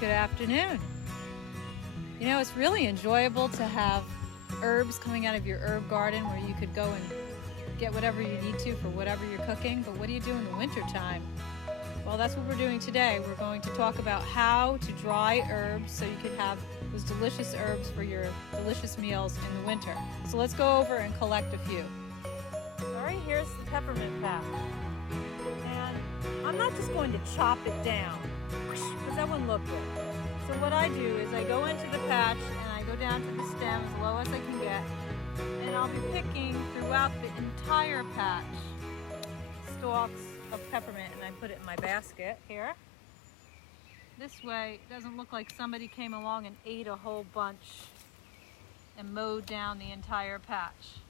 Good afternoon. You know, it's really enjoyable to have herbs coming out of your herb garden where you could go and get whatever you need to for whatever you're cooking. But what do you do in the winter time? Well, that's what we're doing today. We're going to talk about how to dry herbs so you could have those delicious herbs for your delicious meals in the winter. So let's go over and collect a few. All right, here's the peppermint patch. And I'm not just going to chop it down because that wouldn't look good. So what I do is I go into the patch and I go down to the stem as low as I can get, and I'll be picking throughout the entire patch stalks of peppermint, and I put it in my basket here. This way it doesn't look like somebody came along and ate a whole bunch and mowed down the entire patch.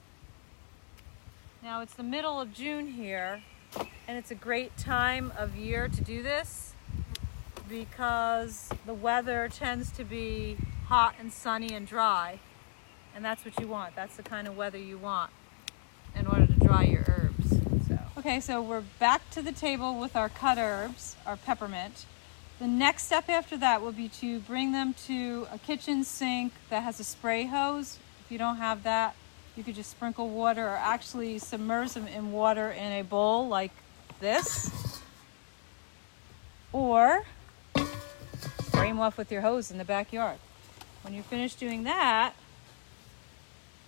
Now it's the middle of June here, and it's a great time of year to do this because the weather tends to be hot and sunny and dry, and that's what you want. That's the kind of weather you want in order to dry your herbs. Okay, so we're back to the table with our cut herbs, our peppermint. The next step after that will be to bring them to a kitchen sink that has a spray hose. If you don't have that, you could just sprinkle water or actually submerge them in water in a bowl like this, or spray them off with your hose in the backyard. When you're finished doing that,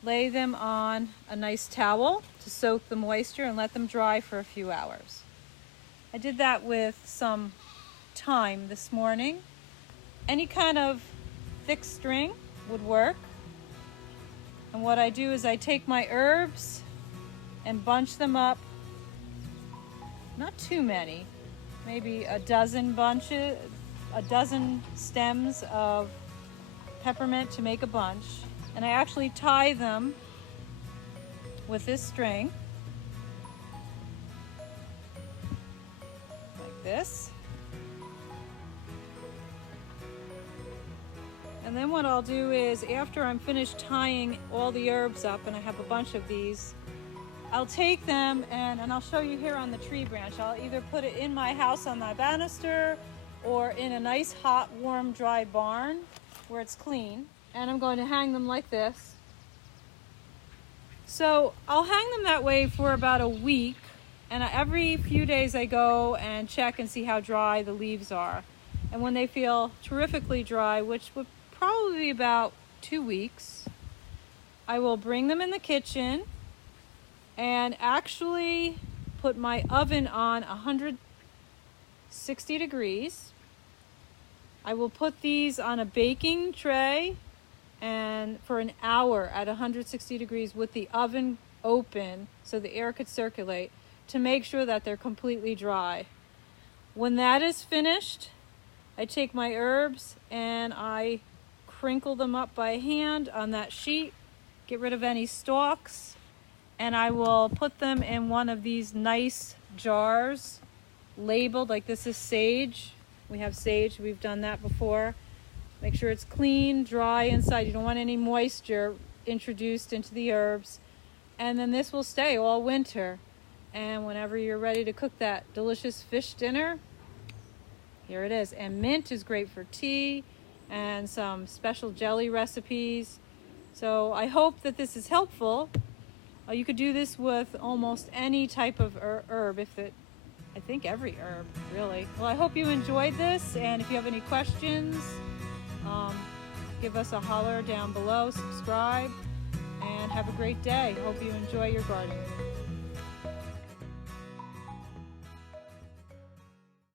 lay them on a nice towel to soak the moisture and let them dry for a few hours. I did that with some thyme this morning. Any kind of thick string would work. And what I do is I take my herbs and bunch them up, not too many, maybe a dozen stems of peppermint to make a bunch. And I actually tie them with this string, like this. And then what I'll do is, after I'm finished tying all the herbs up, and I have a bunch of these, I'll take them and I'll show you here on the tree branch. I'll either put it in my house on my banister or in a nice, hot, warm, dry barn where it's clean. And I'm going to hang them like this. So I'll hang them that way for about a week, and every few days I go and check and see how dry the leaves are. And when they feel terrifically dry, which would probably be about 2 weeks, I will bring them in the kitchen and actually put my oven on 160 degrees. I will put these on a baking tray and for an hour at 160 degrees with the oven open so the air could circulate to make sure that they're completely dry. When that is finished, I take my herbs and I crinkle them up by hand on that sheet, get rid of any stalks, and I will put them in one of these nice jars labeled, like this is sage. We have sage, we've done that before. Make sure it's clean, dry inside. You don't want any moisture introduced into the herbs. And then this will stay all winter. And whenever you're ready to cook that delicious fish dinner, here it is. And mint is great for tea and some special jelly recipes. So I hope that this is helpful. You could do this with almost any type of herb, I think every herb, really. Well, I hope you enjoyed this, and if you have any questions, give us a holler down below, subscribe, and have a great day. Hope you enjoy your garden.